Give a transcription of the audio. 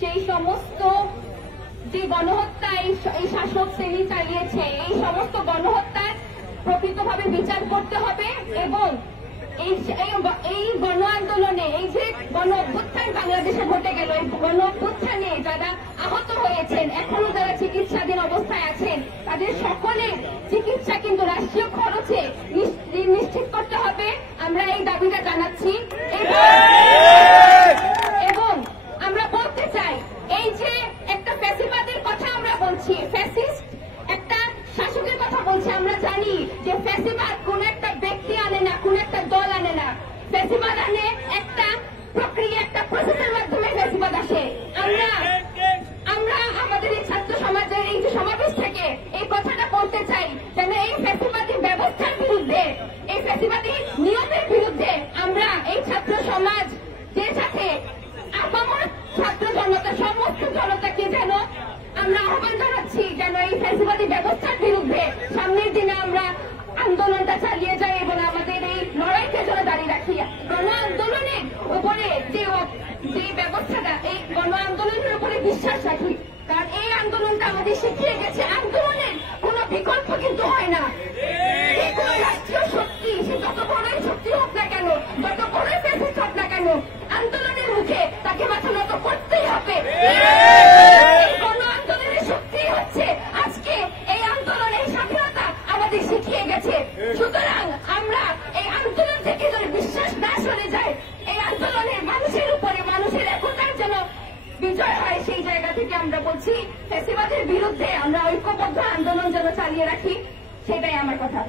সেই সমস্ত যে গণহত্যা এই শাসক শ্রেণী চালিয়েছে, এই সমস্ত গণহত্যার প্রকৃতভাবে বিচার করতে হবে এবং এই গণ আন্দোলনে এই যে গণ অভ্যুত্থান বাংলাদেশে ঘটে গেল, এই গণ অভ্যুত্থানে যারা আহত হয়েছেন, এখনো যারা চিকিৎসাধীন অবস্থায় আছেন, তাদের সকলের চিকিৎসা কিন্তু রাষ্ট্রীয় খরচে নিশ্চিত করতে হবে। আমরা এই দাবিটা জানাচ্ছি এবং আমরা বলতে চাই, এই যে একটা ফ্যাসিবাদের কথা আমরা বলছি, ফ্যাসিস্ট একটা শাসকের কথা বলছি, আমরা জানি যে ফ্যাসিবাদ কোন একটা ব্যক্তি আনে না, কোন একটা দল আনে না। ফ্যাসিবাদ আনে একটা প্রক্রিয়া, একটা প্রসেসের মাধ্যমে ফ্যাসিবাদ আসে। আমরা আমাদের এই ছাত্র সমাজের এই যে সমাবেশ থেকে এই কথাটা বলতে চাই, যেন এই ফ্যাসিবাদী ব্যবস্থার বিরুদ্ধে, এই ফ্যাসিবাদী নিয়মের বিরুদ্ধে আমরা এই ছাত্র সমাজ যে সাথে আপামর ছাত্র জনতা, সমস্ত জনতাকে যেন আমরা আহ্বান জানাচ্ছি যেন এই ফ্যাসিবাদী ব্যবস্থার বিরুদ্ধে সামনের দিনে আমরা আন্দোলনটা চালিয়ে যাই এবং আমাদের এই লড়াইকে যেন জারি রাখি। গণ আন্দোলনের উপরে যে ব্যবস্থাটা, এই গণ আন্দোলনের উপরে বিশ্বাস রাখি, কারণ এই আন্দোলনটা আমাদের শিখিয়ে গেছে আন্দোলনের কোন বিকল্প কিন্তু হয় না। কোন রাষ্ট্রীয় শক্তি, সে যত বড়ই শক্তি হোক না কেন, যত বড়ই ফ্যাসিস্ট হোক না কেন, আন্দোলনের মুখে তাকে মাথা নত করতেই হবে। গণ আন্দোলনের শক্তি হচ্ছে আজকে এই আন্দোলনের স্বাধীনতা আমাদের শিখিয়ে গেছে। সুতরাং আমরা এই আন্দোলন থেকে যেন বিশ্বাস না সরে যায়, এই আন্দোলনের মানুষের উপরে মানুষের একতার যেন বিজয় হয়, সেই জায়গা থেকে আমরা বলছি ফ্যাসিবাদের বিরুদ্ধে আমরা ঐক্যবদ্ধ আন্দোলন যেন চালিয়ে রাখি, সেটাই আমার কথা।